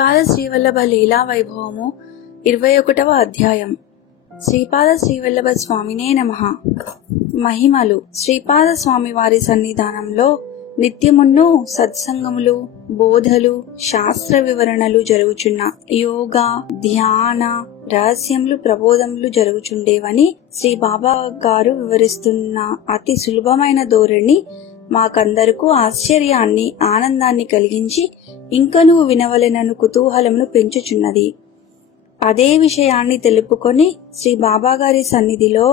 శ్రీపాద శ్రీవల్లభ లీలా వైభవము 21వ అధ్యాయం. శ్రీపాద శ్రీవల్లభ స్వామినే నమః. మహిమలు. శ్రీపాద స్వామి వారి సన్నిధానంలో నిత్యమును సత్సంగములు, బోధలు, శాస్త్ర వివరణలు జరుగుచున్న యోగా, ధ్యాన, రహస్యములు, ప్రబోధములు జరుగుచుండేవని శ్రీ బాబా గారు వివరిస్తున్న అతి సులభమైన ధోరణి మాకందరకు ఆశ్చర్యాన్ని, ఆనందాన్ని కలిగించి ఇంకనూ వినవలెనను కుతూహలమును పెంచుచున్నది. అదే విషయాన్ని తెలుపుకొని శ్రీ బాబా గారి సన్నిధిలో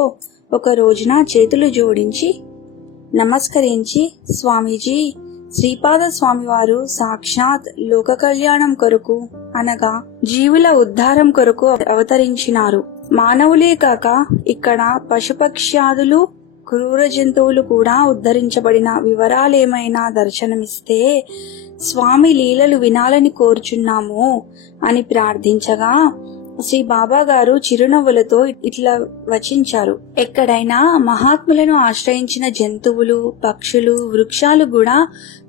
ఒక రోజున చేతులు జోడించి నమస్కరించి, స్వామీజీ, శ్రీపాద స్వామివారు సాక్షాత్ లోక కళ్యాణం కొరకు అనగా జీవుల ఉద్ధారం కొరకు అవతరించినారు. మానవులే కాక ఇక్కడ పశుపక్ష్యాదులు, క్రూర జంతువులు కూడా ఉద్ధరించబడిన వివరాలేమైనా దర్శనమిస్తే స్వామి లీలలు వినాలని కోరుచున్నాము అని ప్రార్థించగా శ్రీ బాబా గారు చిరునవ్వులతో ఇట్లా వచించారు. ఎక్కడైనా మహాత్ములను ఆశ్రయించిన జంతువులు, పక్షులు, వృక్షాలు కూడా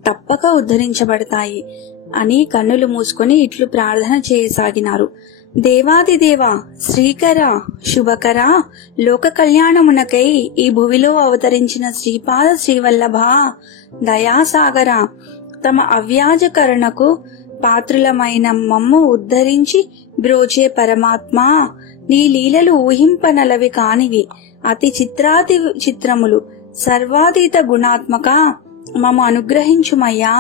తప్పక ఉద్ధరించబడతాయి అని కన్నులు మూసుకొని ఇట్లు ప్రార్థన చేయసాగినారు. దేవాదిదేవ, శ్రీకర, శుభకర, లోక కళ్యాణమునకై ఈ భువిలో అవతరించిన శ్రీపాద శ్రీవల్లభ దయాసాగర, తమ అవ్యాజ కరుణకు పాత్రులమైన మమ్ము ఉద్ధరించి బ్రోచే పరమాత్మ, నీ లీలలు ఊహింపనలవి కానివి, అతి చిత్రాతి చిత్రములు, సర్వాతీత గుణాత్మక, మమ్ము అనుగ్రహించుమయ్యా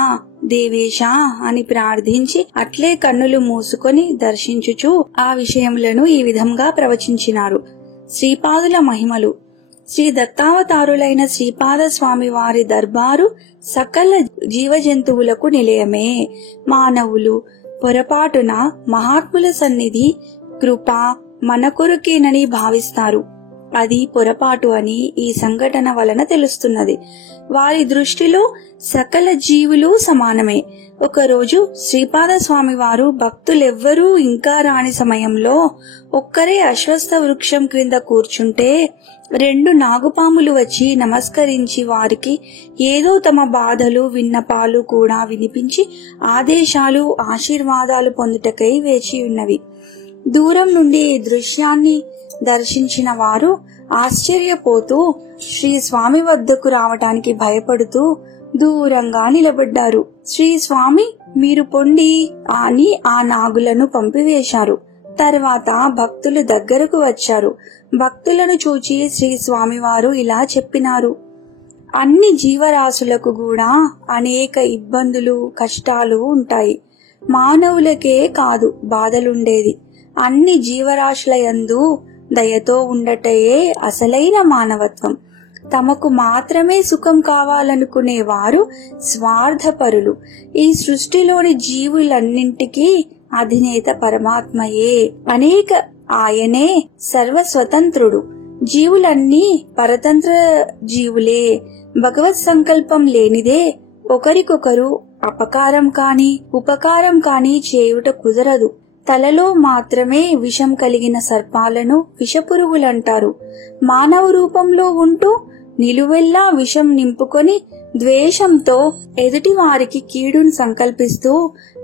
దేవేశ అని ప్రార్థించి అట్లే కన్నులు మూసుకొని దర్శించుచు ఆ విషయములను ఈ విధంగా ప్రవచించినారు. శ్రీపాదుల మహిమలు. శ్రీ దత్తావతారులైన శ్రీపాద స్వామి వారి దర్బారు సకల జీవజంతువులకు నిలయమే. మానవులు పొరపాటున మహాత్ముల సన్నిధి కృప మన కొరకేనని భావిస్తారు. అది పొరపాటు అని ఈ సంఘటన వలన తెలుస్తున్నది. వారి దృష్టిలో సకల జీవులు సమానమే. ఒకరోజు శ్రీపాద స్వామి వారు భక్తులెవ్వరూ ఇంకా రాని సమయంలో ఒక్కరే అశ్వత్థ వృక్షం క్రింద కూర్చుంటే 2 నాగుపాములు వచ్చి నమస్కరించి వారికి ఏదో తమ బాధలు, విన్నపాలు కూడా వినిపించి ఆదేశాలు, ఆశీర్వాదాలు పొందుటకై వేచి ఉన్నవి. దూరం నుండి ఈ దృశ్యాన్ని దర్శించిన వారు ఆశ్చర్యపోతూ శ్రీ స్వామి వద్దకు రావటానికి భయపడుతూ దూరంగా నిలబడ్డారు. శ్రీ స్వామి మీరు పొండి అని ఆ నాగులను పంపివేశారు. తర్వాత భక్తులు దగ్గరకు వచ్చారు. భక్తులను చూచి శ్రీ స్వామివారు ఇలా చెప్పినారు: అన్ని జీవరాశులకు కూడా అనేక ఇబ్బందులు, కష్టాలు ఉంటాయి. మానవులకే కాదు బాధలుండేది. అన్ని జీవరాశుల యందు దయతో ఉండటయే అసలైన మానవత్వం. తమకు మాత్రమే సుఖం కావాలనుకునేవారు స్వార్థపరులు. ఈ సృష్టిలోని జీవులన్నింటికీ అధినేత పరమాత్మయే. ఆయనే సర్వస్వతంత్రుడు. జీవులన్నీ పరతంత్ర జీవులే. భగవత్ సంకల్పం లేనిదే ఒకరికొకరు అపకారం కాని, ఉపకారం కాని చేయుట కుదరదు. తలలో మాత్రమే విషం కలిగిన సర్పాలను విషపురుగులంటారు. మానవ రూపంలో ఉంటూ నిలువెల్లా విషం నింపుకొని ద్వేషంతో ఎదుటి వారికి కీడును సంకల్పిస్తూ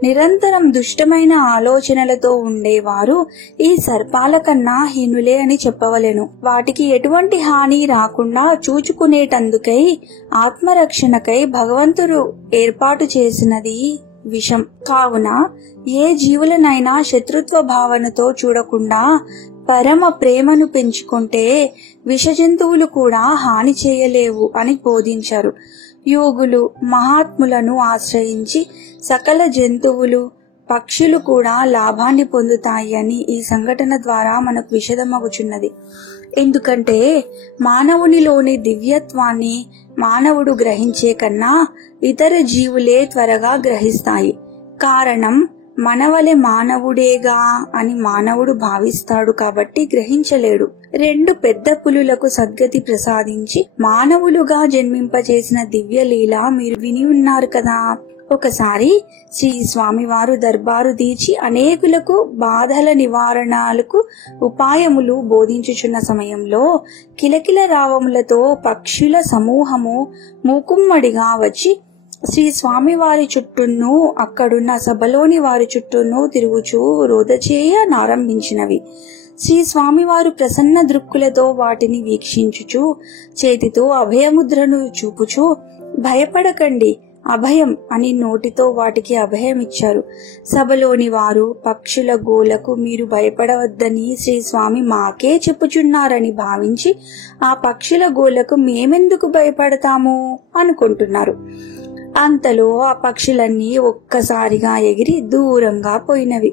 నిరంతరం దుష్టమైన ఆలోచనలతో ఉండేవారు ఈ సర్పాల కన్నా హీనులే అని చెప్పవలెను. వాటికి ఎటువంటి హాని రాకుండా చూచుకునేటందుకై ఆత్మరక్షణకై భగవంతుడు ఏర్పాటు చేసినది విషం. కావున ఏ జీవులనైనా శత్రుత్వ భావనతో చూడకుండా పరమ ప్రేమను పెంచుకుంటే విష జంతువులు కూడా హాని చేయలేవు అని బోధించారు. యోగులు మహాత్ములను ఆశ్రయించి సకల జంతువులు, పక్షులు కూడా లాభాన్ని పొందుతాయి అని ఈ సంఘటన ద్వారా మనకు విషదమగుచున్నది. ఎందుకంటే మానవునిలోని దివ్యత్వాన్ని మానవుడు గ్రహించే కన్నా ఇతర జీవులే త్వరగా గ్రహిస్తాయి. కారణం మనవలె మానవుడేగా అని మానవుడు భావిస్తాడు కాబట్టి గ్రహించలేడు. 2 పెద్ద పులులకు సద్గతి ప్రసాదించి మానవులుగా జన్మింపచేసిన దివ్యలీల మీరు విని ఉన్నారు కదా. ఒకసారి శ్రీ స్వామివారు దర్బారు తీర్చి అనేకులకు బాధల నివారణలకు ఉపాయములు బోధించుచున్న సమయంలో కిలకిల రావములతో పక్షుల సమూహము మూకుమ్మడిగా వచ్చి శ్రీ స్వామి వారి చుట్టూను అక్కడున్న సభలోని వారి చుట్టూను తిరుగుచూ రోదచేయ నారంభించినవి. శ్రీ స్వామివారు ప్రసన్న దృక్కులతో వాటిని వీక్షించుచు చేతితో అభయముద్రను చూపుచూ భయపడకండి, అభయం అని నోటితో వాటికి అభయమిచ్చారు. సభలోని వారు పక్షుల గోలకు మీరు భయపడవద్దని శ్రీ స్వామి మాకే చెప్పుచున్నారని భావించి ఆ పక్షుల గోలకు మేమెందుకు భయపడతాము అనుకుంటున్నారు. అంతలో ఆ పక్షులన్నీ ఒక్కసారిగా ఎగిరి దూరంగా పోయినవి.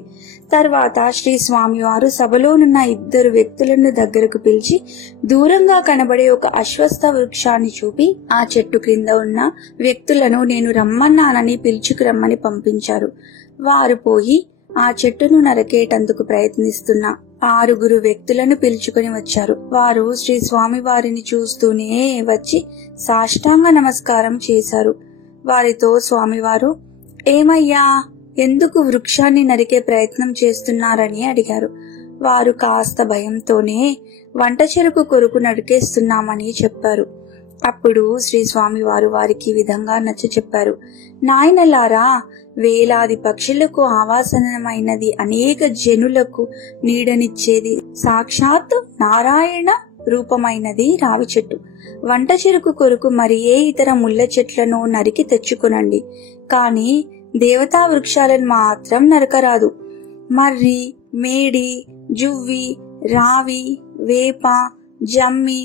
తర్వాత శ్రీ స్వామివారు సభలోనున్న 2 వ్యక్తులను దగ్గరకు పిలిచి దూరంగా కనబడే ఒక అశ్వత్థ వృక్షాన్ని చూపి ఆ చెట్టు క్రింద ఉన్న వ్యక్తులను నేను రమ్మన్నానని పిలుచుకురమ్మని పంపించారు. వారు పోయి ఆ చెట్టును నరకేటందుకు ప్రయత్నిస్తున్న 6 వ్యక్తులను పిలుచుకొని వచ్చారు. వారు శ్రీ స్వామి వారిని చూస్తూనే వచ్చి సాష్టాంగ నమస్కారం చేశారు. వారితో స్వామివారు, ఏమయ్యా, ఎందుకు వృక్షాన్ని నరికే ప్రయత్నం చేస్తున్నారని అడిగారు. వారు కాస్త భయంతోనే వంట చెరుకు కొరకు నరికేస్తున్నామని చెప్పారు. అప్పుడు శ్రీ స్వామి వారు వారికి ఈ విధంగా నచ్చ చెప్పారు. నాయనలారా, వేలాది పక్షులకు ఆవాసనమైనది, అనేక జనులకు నీడనిచ్చేది సాక్షాత్ నారాయణ రూపమైనది రావి చెట్టు. వంట చెరుకు కొరకు మరి ఏ ఇతర ముళ్ళ చెట్లను నరికి తెచ్చుకునండి, కాని దేవతా వృక్షాలను మాత్రం నరకరాదు. మర్రి, మేడి, జువ్వి, రావి, వేప, జమ్మి,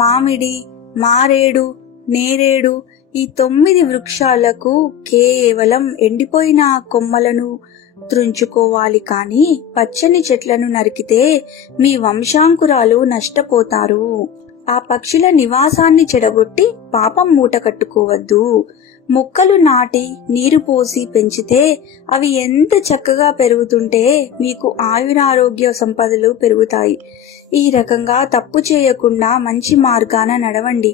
మామిడి, మారేడు, నేరేడు ఈ 9 వృక్షాలకు కేవలం ఎండిపోయిన కొమ్మలను త్రుంచుకోవాలి, కాని పచ్చని చెట్లను నరికితే మీ వంశాంకురాలు నష్టపోతారు. ఆ పక్షుల నివాసాన్ని చెడగొట్టి పాపం మూట కట్టుకోవద్దు. మొక్కలు నాటి నీరు పోసి పెంచితే అవి ఎంత చక్కగా పెరుగుతుంటే మీకు ఆయురారోగ్య సంపదలు పెరుగుతాయి. ఈ రకంగా తప్పు చేయకుండా మంచి మార్గాన నడవండి,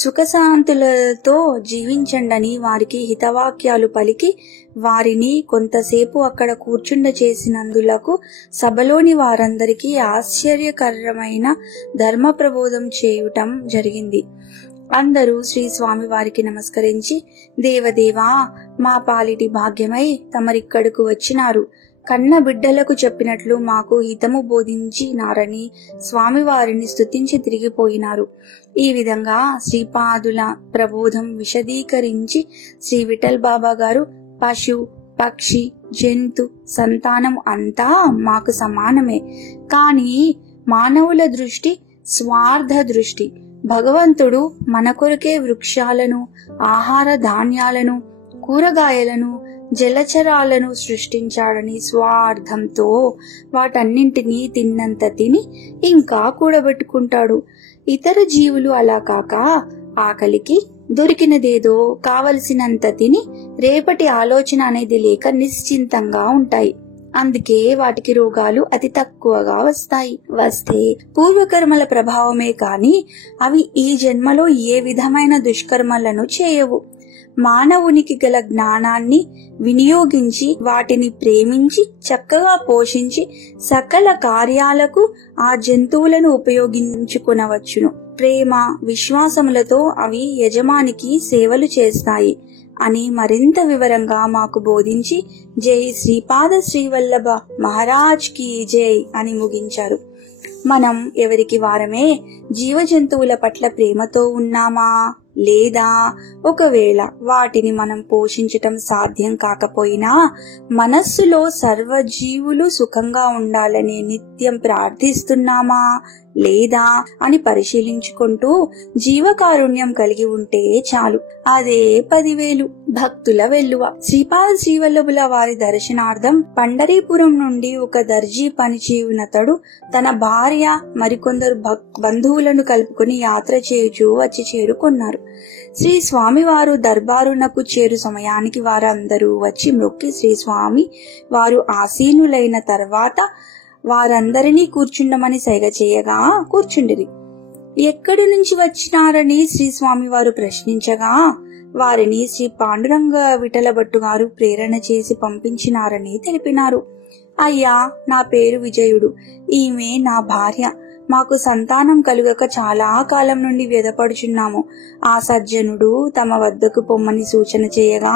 సుఖశాంతులతో జీవించండని వారికి హితవాక్యాలు పలికి వారిని కొంతసేపు అక్కడ కూర్చుండ చేసినందులకు సభలోని వారందరికీ ఆశ్చర్యకరమైన ధర్మ ప్రబోధం చేయుటం జరిగింది. అందరూ శ్రీ స్వామి వారికి నమస్కరించి, దేవదేవా, మా పాలిటి భాగ్యమై తమరిక్కడకు వచ్చినారు. కన్న బిడ్డలకు చెప్పినట్లు మాకు హితము బోధించినారని స్వామివారిని స్తుతించి తిరిగిపోయినారు. ఈ విధంగా శ్రీపాదుల ప్రబోధం విశదీకరించి శ్రీ విఠల్ బాబా గారు, పశు, పక్షి, జంతు సంతానం అంతా మాకు సమానమే, కానీ మానవుల దృష్టి స్వార్థ దృష్టి. భగవంతుడు మన కొరకే వృక్షాలను, ఆహార ధాన్యాలను, కూరగాయలను, జలచరాలను సృష్టించాడని స్వార్థంతో వాటన్నింటినీ తిన్నంత తిని ఇంకా కూడబెట్టుకుంటాడు. ఇతర జీవులు అలా కాక ఆకలికి దొరికినదేదో కావలసినంత తిని రేపటి ఆలోచన అనేది లేక నిశ్చింతంగా ఉంటాయి. అందుకే వాటికి రోగాలు అతి తక్కువగా వస్తే పూర్వకర్మల ప్రభావమే కాని అవి ఈ జన్మలో ఏ విధమైన దుష్కర్మలను చేయవు. మానవునికి గల జ్ఞానాన్ని వినియోగించి వాటిని ప్రేమించి చక్కగా పోషించి సకల కార్యాలకు ఆ జంతువులను ఉపయోగించుకొనవచ్చును. ప్రేమ విశ్వాసములతో అవి యజమానికి సేవలు చేస్తాయి అని మరింత వివరంగా మాకు బోధించి జై శ్రీపాద శ్రీవల్లభ మహారాజ్ కి జై అని ముగించారు. మనం ఎవరికి వారమే జీవ జంతువుల పట్ల ప్రేమతో ఉన్నామా లేదా, ఒకవేళ వాటిని మనం పోషించటం సాధ్యం కాకపోయినా మనస్సులో సర్వజీవులు సుఖంగా ఉండాలని నిత్యం ప్రార్థిస్తున్నామా లేదా అని పరిశీలించుకుంటూ జీవకారుణ్యం కలిగి ఉంటే చాలు. అదే 10,000 భక్తుల వెల్లువ. శ్రీపాద శ్రీవల్లభుల వారి దర్శనార్థం పండరీపురం నుండి ఒక దర్జీ పనిచేయునతడు తన భార్య మరికొందరు బంధువులను కలుపుకుని యాత్ర చేయుచూ వచ్చి చేరుకున్నారు. శ్రీ స్వామి వారు దర్బారునకు చేరు సమయానికి వారందరూ వచ్చి మొక్కి శ్రీ స్వామి వారు ఆసీనులైన తర్వాత వారందరినీ కూర్చుండమని సైగ చేయగా కూర్చుండిరి. ఎక్కడి నుంచి వచ్చినారని శ్రీ స్వామి వారు ప్రశ్నించగా వారిని శ్రీ పాండురంగ విఠల భట్టు గారు ప్రేరణ చేసి పంపించినారని తెలిపినారు. అయ్యా, నా పేరు విజయుడు, ఈమె నా భార్య. మాకు సంతానం కలుగక చాలా కాలం నుండి వ్యధపడుచున్నాము. ఆ సజ్జనుడు తమ వద్దకు పొమ్మని సూచన చేయగా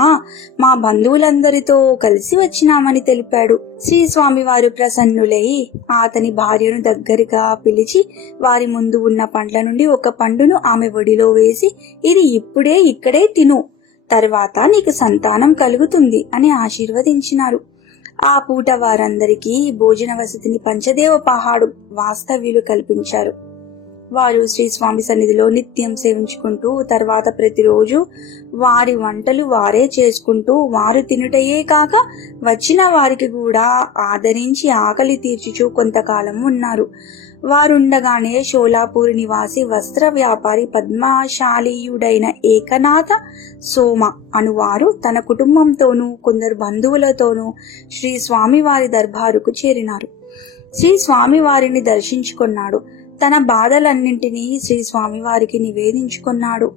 మా బంధువులందరితో కలిసి వచ్చినామని తెలిపాడు. శ్రీ స్వామి వారు ప్రసన్నులై అతని భార్యను దగ్గరగా పిలిచి వారి ముందు ఉన్న పండ్ల నుండి ఒక పండును ఆమె ఒడిలో వేసి, ఇది ఇప్పుడే ఇక్కడే తిను, తర్వాత నీకు సంతానం కలుగుతుంది అని ఆశీర్వదించినారు. ఆ పూట వారందరికీ భోజన వసతిని పంచదేవ పహాడు వాస్తవ్యులు కల్పించారు. వారు శ్రీ స్వామి సన్నిధిలో నిత్యం సేవించుకుంటూ తర్వాత ప్రతిరోజు వారి వంటలు వారే చేసుకుంటూ వారు తినుటయే కాక వచ్చిన వారికి కూడా ఆదరించి ఆకలి తీర్చుచూ కొంతకాలం ఉన్నారు. వారుండగానే షోలాపూర్ నివాసి వస్త్ర వ్యాపారి పద్మశాలీయుడైన ఏకనాథ సోమ అనువారు తన కుటుంబంతోనూ కొందరు బంధువులతోనూ శ్రీ స్వామివారి దర్బారుకు చేరినారు. శ్రీ స్వామివారిని దర్శించుకున్నాడు. తన బాధలన్నింటినీ శ్రీ స్వామివారికి నివేదించుకున్నాడు.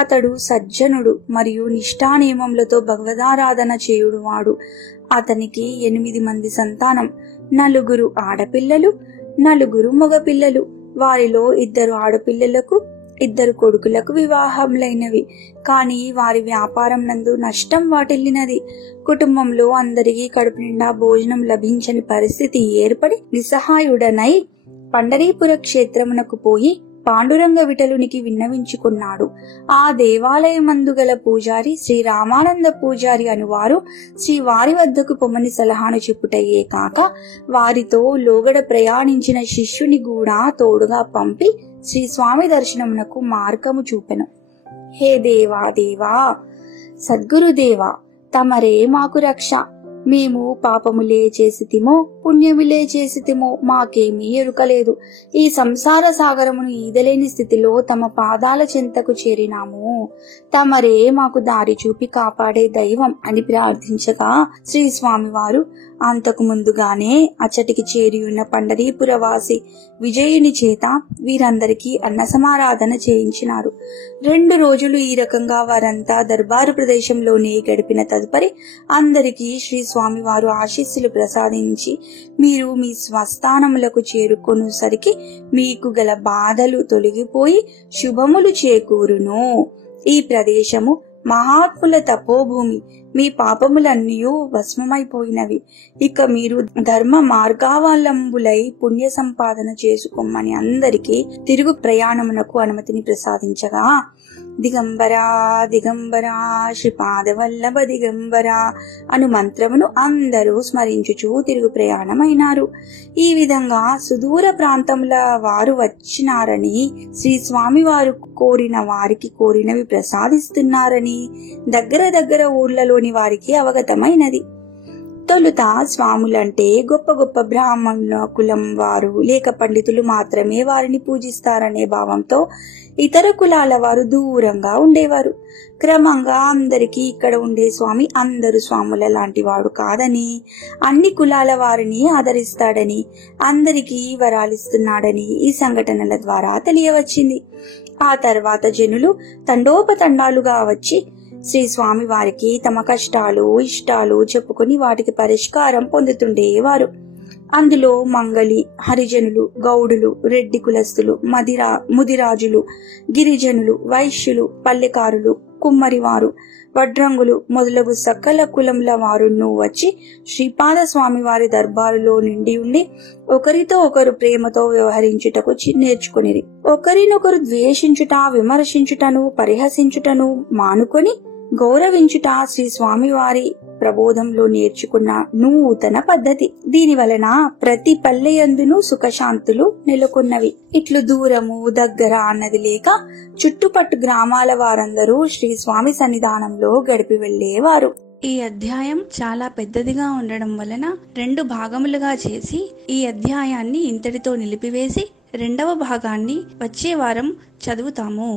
అతడు సజ్జనుడు మరియు నిష్ఠానియమములతో భగవదారాధన చేయుడువాడు. అతనికి 8 మంది సంతానం, 4 ఆడపిల్లలు, 4 మగపిల్లలు. వారిలో 2 ఆడపిల్లలకు 2 కొడుకులకు వివాహములైనవి. కాని వారి వ్యాపారం నందు నష్టం వాటిల్లినది. కుటుంబంలో అందరికీ కడుపు నిండా భోజనం లభించని పరిస్థితి ఏర్పడి నిస్సహాయుడనై పండరీపుర క్షేత్రమునకు పోయి పాండురంగ విఠలునికి విన్నవించుకున్నాడు. ఆ దేవాలయమందు గల పూజారి శ్రీ రామానంద పూజారి అనువారు శ్రీవారి వద్దకు పొమ్మని సలహాను చెప్పుటయే కాక వారితో లోగడ ప్రయాణించిన శిష్యుని కూడా తోడుగా పంపి శ్రీ స్వామి దర్శనమునకు మార్గము చూపెను. హే దేవా సద్గురుదేవా, తమరే మాకు రక్ష. మేము పాపములే చేసితిమో పుణ్యములే చేసితిమో మాకేమీ ఎరుకలేదు. ఈ సంసార సాగరమును ఈదలేని స్థితిలో తమ పాదాల చెంతకు చేరినాము. తమరే మాకు దారి చూపి కాపాడే దైవం అని ప్రార్థించగా శ్రీ స్వామివారు అంతకు ముందుగానే అచ్చటికి చేరి ఉన్న పండరీపురవాసి విజయుని చేత వీరందరికీ అన్న సమారాధన చేయించినారు. 2 రోజులు ఈ రకంగా వారంతా దర్బారు ప్రదేశంలోనే గడిపిన తదుపరి అందరికీ శ్రీ స్వామివారు ఆశీస్సులు ప్రసాదించి, మీరు మీ స్వస్థానములకు చేరుకొనుసరికి మీకు గల బాధలు తొలగిపోయి శుభములు చేకూరును. ఈ ప్రదేశము మహాత్ముల తపోభూమి. మీ పాపములన్నీ భస్మమైపోయినవి. ఇక మీరు ధర్మ మార్గావలంబులై పుణ్య సంపాదన చేసుకోమని అందరికీ తిరుగు ప్రయాణమునకు అనుమతిని ప్రసాదించగా, దిగంబరా దిగంబరా శ్రీపాదవల్లభ దిగంబరా అను మంత్రమును అందరూ స్మరించుచూ తిరుగు ప్రయాణమైనారు. ఈ విధంగా సుదూర ప్రాంతముల వారు వచ్చినారని, శ్రీ స్వామి వారు కోరిన వారికి కోరినవి ప్రసాదిస్తున్నారని దగ్గర ఊర్లలోని వారికి అవగతమైనది. తొలుత స్వాములంటే గొప్ప గొప్ప బ్రాహ్మణుల కులం వారు లేక పండితులు మాత్రమే వారిని పూజిస్తారనే భావంతో ఇతర కులాల వారు దూరంగా ఉండేవారు. క్రమంగా అందరికీ ఇక్కడ ఉండే స్వామి అందరు స్వాముల లాంటి వాడు కాదని, అన్ని కులాల వారిని ఆదరిస్తాడని, అందరికీ వరాలిస్తున్నాడని ఈ సంఘటనల ద్వారా తెలియవచ్చింది. ఆ తర్వాత జనులు తండోపతండాలుగా వచ్చి శ్రీ స్వామి వారికి తమ కష్టాలు ఇష్టాలు చెప్పుకుని వాటికి పరిష్కారం పొందుతుండేవారు. అందులో మంగళి, హరిజనులు, గౌడులు, రెడ్డి కులస్తులు, ముదిరాజులు, గిరిజనులు, వైశ్యులు, పల్లెకారులు, కుమ్మరివారు, వడ్రంగులు మొదలగు సకల కులముల వారును వచ్చి శ్రీపాద స్వామి వారి దర్బారులో నిండి ఉండి ఒకరితో ఒకరు ప్రేమతో వ్యవహరించుటకు నేర్చుకునిరి. ఒకరినొకరు ద్వేషించుట, విమర్శించుటను, పరిహసించుటను మానుకొని గౌరవించుట శ్రీ స్వామి వారి ప్రబోధంలో నేర్చుకున్న నూతన పద్ధతి. దీని వలన ప్రతి పల్లెయందును సుఖశాంతులు నెలకొన్నవి. ఇట్లు దూరము దగ్గర అన్నది లేక చుట్టుపట్టు గ్రామాల వారందరూ శ్రీ స్వామి సన్నిధానంలో గడిపి వెళ్లేవారు. ఈ అధ్యాయం చాలా పెద్దదిగా ఉండడం వలన 2 భాగములుగా చేసి ఈ అధ్యాయాన్ని ఇంతటితో నిలిపివేసి 2వ భాగాన్ని వచ్చే వారం చదువుతాము.